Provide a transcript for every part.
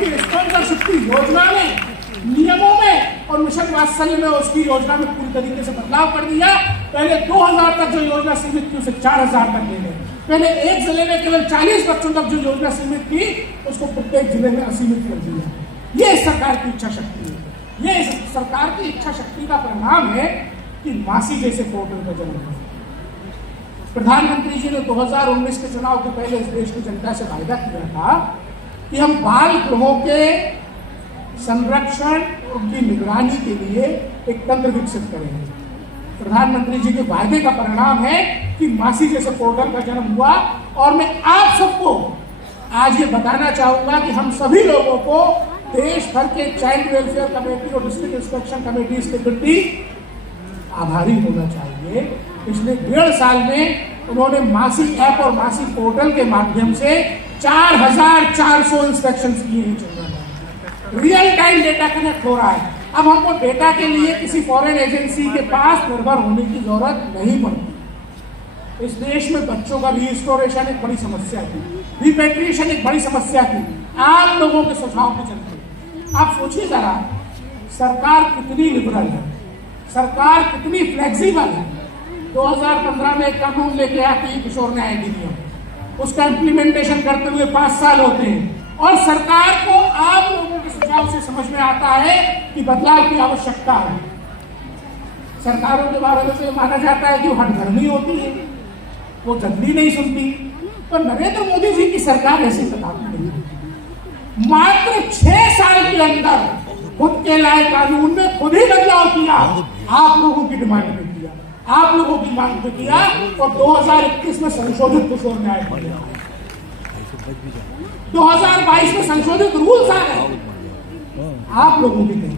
उसकी स्पॉन्सरशिप की योजना में, नियमों में और मिशन वात्सल्य में उसकी योजना में पूरी तरीके से बदलाव कर दिया। पहले 2000 तक जो योजना सीमित थी उसे 4000 तक ले गए। पहले एक जिले में केवल 40 बच्चों तक जो योजना सीमित थी उसको प्रत्येक जिले में असीमित कर दिया। ये सरकार की इच्छा शक्ति है। ये सरकार की इच्छा शक्ति का परिणाम है कि मासी जैसे पोर्टल का जन्म हुआ। प्रधानमंत्री जी ने 2019 के चुनाव के पहले इस देश की जनता से वायदा किया था कि हम बाल गृहों के संरक्षण, उनकी निगरानी के लिए एक तंत्र विकसित करेंगे। प्रधानमंत्री जी के वायदे का परिणाम है कि मासी जैसे पोर्टल का जन्म हुआ। और मैं आप सबको आज ये बताना चाहूंगा कि हम सभी लोगों को देश भर के चाइल्ड वेलफेयर कमेटी और डिस्ट्रिक्ट इंस्पेक्शन कमेटीज के प्रति आभारी होना चाहिए। पिछले 1.5 साल में उन्होंने मासी ऐप और मासी पोर्टल के माध्यम से 4400 इंस्पेक्शन किए हैं children. Real time data connect हो रहा है। अब हमको डेटा के लिए किसी फॉरेन एजेंसी के पास निर्भर होने की जरूरत नहीं पड़ती। इस देश में बच्चों का रिस्टोरेशन एक बड़ी समस्या थी, रिपेट्रिएशन एक बड़ी समस्या थी। आप लोगों के सुझाव के चलते आप सोचिए जरा, सरकार कितनी लिबरल है, सरकार कितनी फ्लेक्सिबल है। 2015 में एक कानून लेके आती है किशोर न्याय अधिनियम, उसका इम्प्लीमेंटेशन करते हुए 5 साल होते हैं और सरकार को आप लोगों के सुझाव से समझ में आता है कि बदलाव की आवश्यकता है। सरकारों के बारे में तो माना जाता है कि वो हठधर्मी होती है, वो जल्दी नहीं सुनती, पर नरेंद्र मोदी जी की सरकार ऐसी बताती नहीं है। मात्र 6 साल के अंदर खुद के लाए कानून में खुद ही बदलाव किया, आप लोगों की डिमांड पे किया, आप लोगों की मांग पे किया और 2021 में संशोधित किशोर न्याय अधिनियम, 2022 में संशोधित रूल्स आ गए, आप लोगों की नहीं।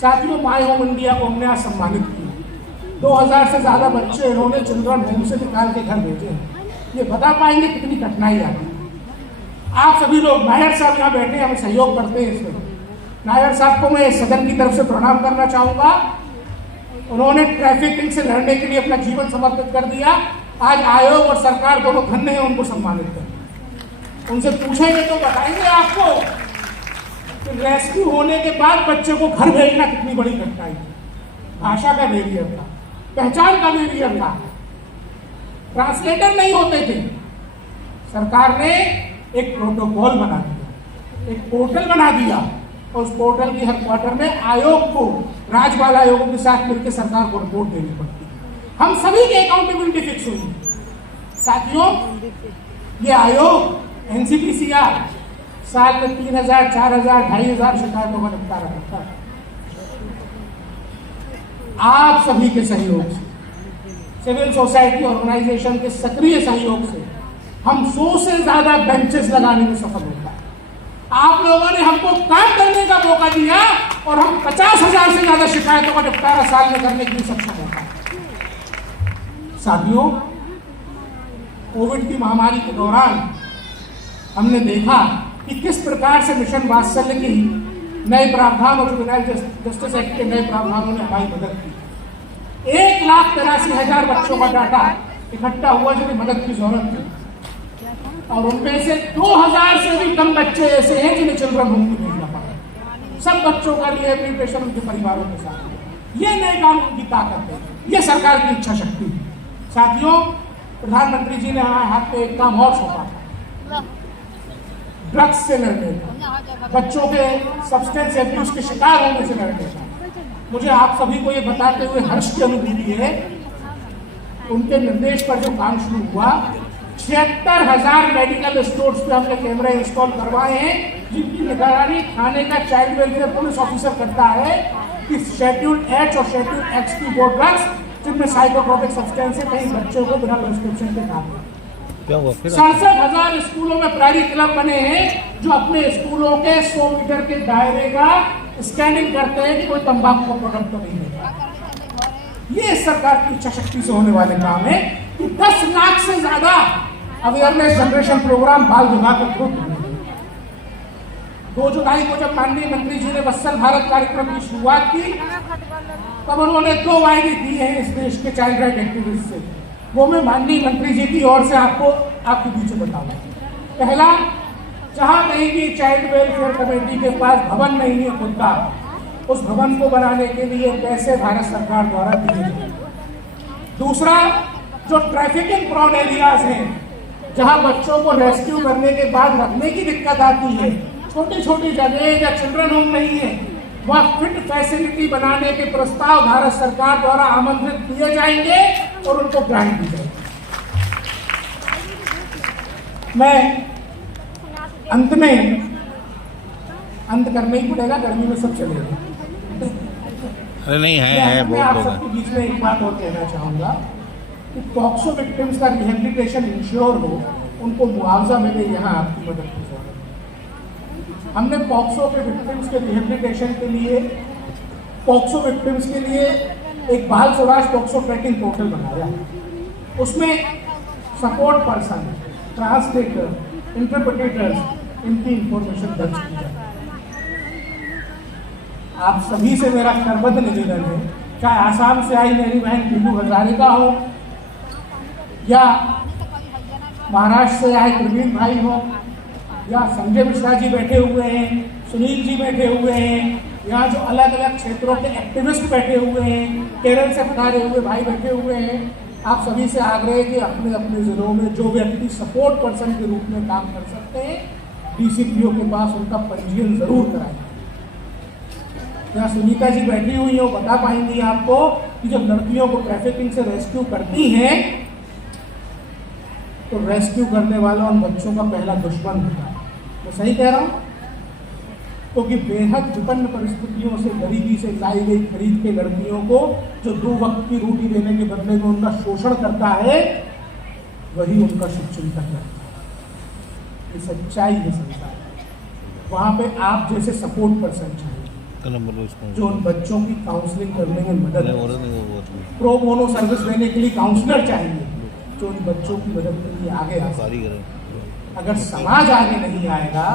साथियों, माय होम इंडिया को हमने आज सम्मानित किया। 2000 से ज्यादा बच्चे इन्होंने चिल्ड्रन होम से निकाल के घर भेजे। ये बता पाएंगे कितनी कठिनाई आती है। आप सभी लोग, नायर साहब यहाँ बैठे हमें सहयोग करते हैं इसमें। नायर साहब को मैं सदन की तरफ से प्रणाम करना चाहूंगा। उन्होंने ट्रैफिकिंग से लड़ने के लिए अपना जीवन समर्पित कर दिया। आज आयोग और सरकार दोनों धन्य है उनको सम्मानित कर। उनसे पूछेंगे तो बताएंगे आपको कि रेस्क्यू होने के बाद बच्चे को घर भेजना कितनी बड़ी कठिनाई थी। भाषा का बैरियर था, पहचान का बैरियर था, ट्रांसलेटर नहीं होते थे। सरकार ने एक प्रोटोकॉल बना दिया, एक पोर्टल बना दिया और उस पोर्टल की हर क्वार्टर में आयोग को, राज्यपाल आयोगों के साथ मिलकर सरकार को रिपोर्ट देनी पड़ती है। हम सभी की अकाउंटेबिलिटी फिक्स हुई। साथियों, ये आयोग एनसीपीसीआर साल में 3000, 4000, 2500 शिकायतों का निपटारा करता है। आप सभी के सहयोग से, सिविल सोसाइटी ऑर्गेनाइजेशन के सक्रिय सहयोग से हम 100 से ज्यादा बेंचेस लगाने में सफल होता है। आप लोगों ने हमको काम करने का मौका दिया और हम 50,000 से ज्यादा शिकायतों का निपटारा साल में करने के लिए सक्षम होता है। साथियों, कोविड की महामारी के दौरान हमने देखा कि किस प्रकार से मिशन वात्सल्य की नए प्रावधान और जुवेनाइल जस्टिस एक्ट के नए प्रावधानों ने हमारी मदद की। 1,83,000 बच्चों का डाटा इकट्ठा हुआ जिन्हें मदद की जरूरत थी और उनमें से 2000 से भी कम बच्चे ऐसे हैं जिन्हें चिल्ड्रन होम में भेजना पड़ा। सब बच्चों का रिहेबिलिटेशन उनके परिवारों के साथ। ये नए कानून की ताकत है, ये सरकार की इच्छा शक्ति है। साथियों, प्रधानमंत्री जी ने हमारे हाथ पे एक काम और सौंपा था, ड्रग्स से लड़ने का, बच्चों के सब्सटेंस एब्यूज के शिकार होने से लड़ने का। मुझे आप सभी को ये बताते हुए हर्ष की अनुभूति है, उनके निर्देश पर जो काम शुरू हुआ, 76,000 मेडिकल स्टोर्स पे हमने कैमरे इंस्टॉल करवाए हैं जिनकी निगरानी थाने का चाइल्ड वेलफेयर पुलिस ऑफिसर करता है कि शेड्यूल एच और शेड्यूल एक्स की वो ड्रग्स जिनमें साइकोट्रोपिक सब्सटेंस है कहीं बच्चों को बिना प्रिस्क्रिप्शन के खा दे। 67,000 स्कूलों में प्रायरी क्लब बने हैं जो अपने स्कूलों के 100 मीटर के दायरे का स्कैनिंग करते हैं कि कोई तंबाकू का प्रोडक्ट तो नहीं है। ये सरकार की इच्छा शक्ति से होने वाले काम है कि 10 लाख से ज्यादा अवेयरनेस जनरेशन प्रोग्राम बाल विभाग के थ्रू 2 जुलाई को जब माननीय मंत्री जी ने वत्सल भारत कार्यक्रम की शुरुआत की तब उन्होंने 2 वायदे दिए हैं इस देश के चाइल्ड राइट एक्टिविस्ट से। वो मैं माननीय मंत्री जी की ओर से आपको आपके बीच बताऊंगा। पहला, जहां कहीं भी चाइल्ड वेलफेयर कमेटी के पास भवन नहीं है खुद का, उस भवन को बनाने के लिए पैसे भारत सरकार द्वारा दिए जाए। दूसरा, जो ट्रैफिकिंग प्रोन एरियाज हैं, जहां बच्चों को रेस्क्यू करने के बाद रखने की दिक्कत आती है, छोटी छोटी जगह या चिल्ड्रन होम नहीं है, वह फिट फैसिलिटी बनाने के प्रस्ताव भारत सरकार द्वारा आमंत्रित किए जाएंगे और उनको ग्रांट दी जाएगी। मैं अंत करना ही पड़ेगा, गर्मी में सब चलेगा। अरे नहीं है मैं आप सबके बीच में एक बात और कहना चाहूंगा कि पॉक्सो विक्टिम्स का रिहेबिलिटेशन इंश्योर हो, उनको मुआवजा मिले, यहाँ आपकी मदद की जरूरत है। हमने पॉक्सो के विक्टिम्स के रिहेबिलिटेशन के लिए, पॉक्सो विक्टिम्स के लिए एक बाल स्वराज पॉक्सो ट्रैकिंग पोर्टल बनाया है। उसमें सपोर्ट पर्सन, ट्रांसलेटर, इंटरप्रेटर्स, इनकी इंफॉर्मेशन दर्ज की जाए। आप सभी से मेरा करबद्ध निवेदन है, चाहे आसाम से आई मेरी बहन पीलू हजारिका हो, या महाराष्ट्र से आए प्रवीण भाई हो, या संजय मिश्रा जी बैठे हुए हैं, सुनील जी बैठे हुए हैं, यहाँ जो अलग अलग क्षेत्रों के एक्टिविस्ट बैठे हुए हैं, केरल से पधारे हुए भाई बैठे हुए हैं, आप सभी से आग्रह है कि अपने अपने जिलों में जो व्यक्ति सपोर्ट पर्सन के रूप में काम कर सकते हैं, डीसीपीओ के पास उनका पंजीयन जरूर कराएं। यहाँ सुनीता जी बैठी हुई हो, बता पाएंगी आपको कि जब लड़कियों को ट्रैफिकिंग से रेस्क्यू करती हैं, तो रेस्क्यू करने वाला उन बच्चों का पहला दुश्मन होता है। मैं सही कह रहा हूँ? क्योंकि बेहद विपन्न परिस्थितियों से, गरीबी से लाई गई खरीद के लड़कियों को जो 2 वक्त की रोटी देने के बदले में उनका शोषण करता है, वही उनका शुभचिंतक है। ये सच्चाई है संसार। वहां पे आप जैसे सपोर्ट पर्सन चाहिए जो उन बच्चों की काउंसलिंग करने में मदद, प्रो बोनो सर्विस देने के लिए काउंसलर चाहिए जो उन बच्चों की मदद के लिए आगे आ सके। अगर समाज आगे नहीं आएगा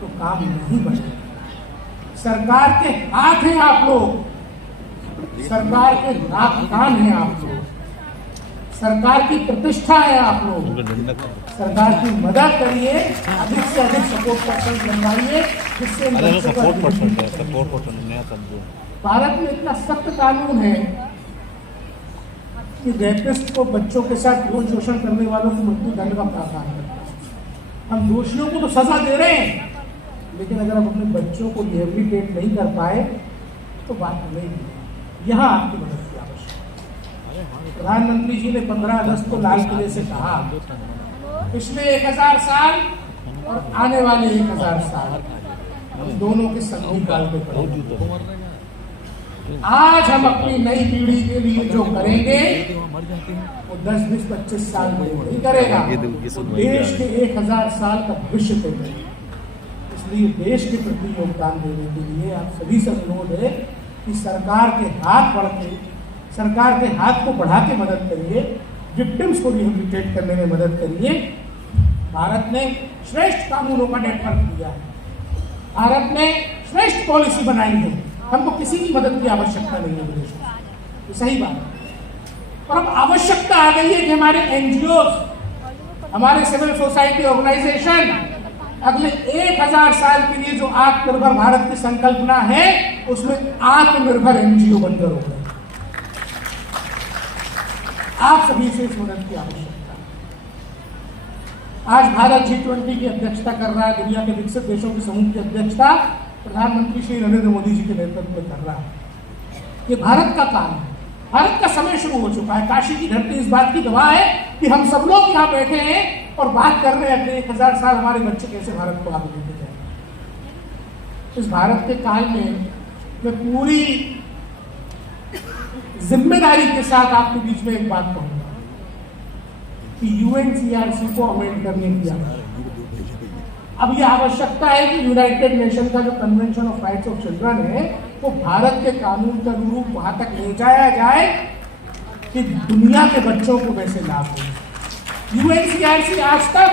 तो काम नहीं बनेगा। सरकार के हाथ हैं आप लोग, सरकार के नाक कान हैं आप लोग, सरकार की प्रतिष्ठा है आप लोग। सरकार की मदद करिए, अधिक से अधिक सपोर्ट पर्सन बनवाइए, जिससे भारत में इतना सख्त कानून है कि रेपिस्ट को, बच्चों के साथ यौन शोषण करने वालों को मृत्यु दंड का प्रावधान करता है। हम दोषियों को तो सजा दे रहे हैं, लेकिन अगर हम अपने बच्चों को रिहेबिलिटेट नहीं कर पाए तो बात नहीं। यहाँ आपकी मदद की आवश्यकता है। प्रधानमंत्री जी ने 15 अगस्त को लाल किले से कहा, पिछले 1000 साल और आने वाले 1000 साल हम दोनों के संगी काल पे पड़े। आज हम अपनी नई पीढ़ी के लिए जो करेंगे वो 10, 20, 25 साल में नहीं करेगा, देश के 1000 साल का भविष्य तय करेगा। इसलिए देश के प्रति योगदान देने के लिए आप सभी से अनुरोध है कि सरकार के हाथ बढ़ के, सरकार के हाथ को बढ़ा के मदद करिए, विक्टिम्स को रिहेबिलिटेट करने में मदद करिए। भारत ने श्रेष्ठ कानूनों का नेटवर्क दिया है, भारत ने श्रेष्ठ पॉलिसी बनाई है, हमको किसी की मदद की आवश्यकता नहीं है विदेश में, ये सही बात है। और अब आवश्यकता आ गई है कि हमारे एनजीओ, हमारे सिविल सोसाइटी ऑर्गेनाइजेशन अगले 1000 साल के लिए जो आत्मनिर्भर भारत की संकल्पना है, उसमें आत्मनिर्भर एनजीओ बनकर हो गए। आप सभी से इस मदद की आवश्यकता है। आज भारत G20 की अध्यक्षता कर रहा है, दुनिया के विकसित देशों के समूह की अध्यक्षता प्रधानमंत्री श्री नरेंद्र मोदी जी के नेतृत्व में कर रहा है। ये भारत का काम है, भारत का समय शुरू हो चुका है। काशी की धरती इस बात की गवाह है कि हम सब लोग यहाँ बैठे हैं और बात कर रहे हैं अगले 1000 साल हमारे बच्चे कैसे भारत को आगे लेके जाएंगे। इस भारत के काल में मैं पूरी जिम्मेदारी के साथ आपके बीच में एक बात कहूंगा कि UNCRC को अमेंड करने की अब यह आवश्यकता है कि यूनाइटेड नेशन का जो convention of rights of children है वो भारत के कानून के अनुरूप वहां तक ले जाया जाए कि दुनिया के बच्चों को वैसे लाभ हो। UNCRC आज तक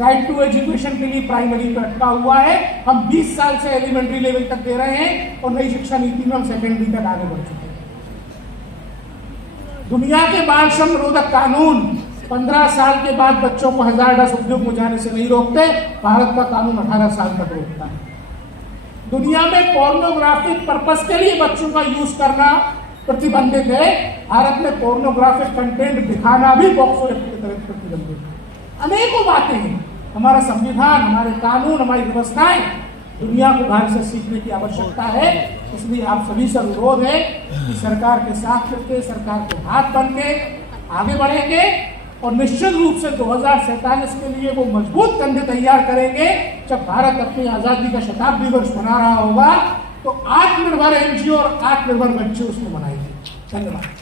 राइट टू एजुकेशन के लिए प्राइमरी पे अटका हुआ है। हम 20 साल से एलिमेंट्री लेवल तक दे रहे हैं और नई शिक्षा नीति में हम सेकेंडरी तक आगे बढ़ चुके हैं। दुनिया के बाल श्रम निरोधक कानून 15 साल के बाद बच्चों को हजारदास उद्योग में जाने से नहीं रोकते, भारत का कानून 18 साल तक रोकता है। दुनिया में पोर्नोग्राफिक पर्पस के लिए बच्चों का यूज करना प्रतिबंधित है, भारत में पोर्नोग्राफिक कंटेंट दिखाना भी पॉक्सो एक्ट के तहत प्रतिबंधित है। अनेकों बातें हैं, हमारा संविधान, हमारे कानून, हमारी व्यवस्थाएं दुनिया को भारत से सीखने की आवश्यकता है। इसलिए आप सभी से अनुरोध है कि सरकार के साथ मिलकर, सरकार के हाथ बन के आगे बढ़ेंगे और निश्चित रूप से 2047 के लिए वो मजबूत कंधे तैयार करेंगे। जब भारत अपनी आजादी का शताब्दी वर्ष मना रहा होगा तो आत्मनिर्भर एनजीओ और आत्मनिर्भर बच्चे उसको मनाएंगे। धन्यवाद।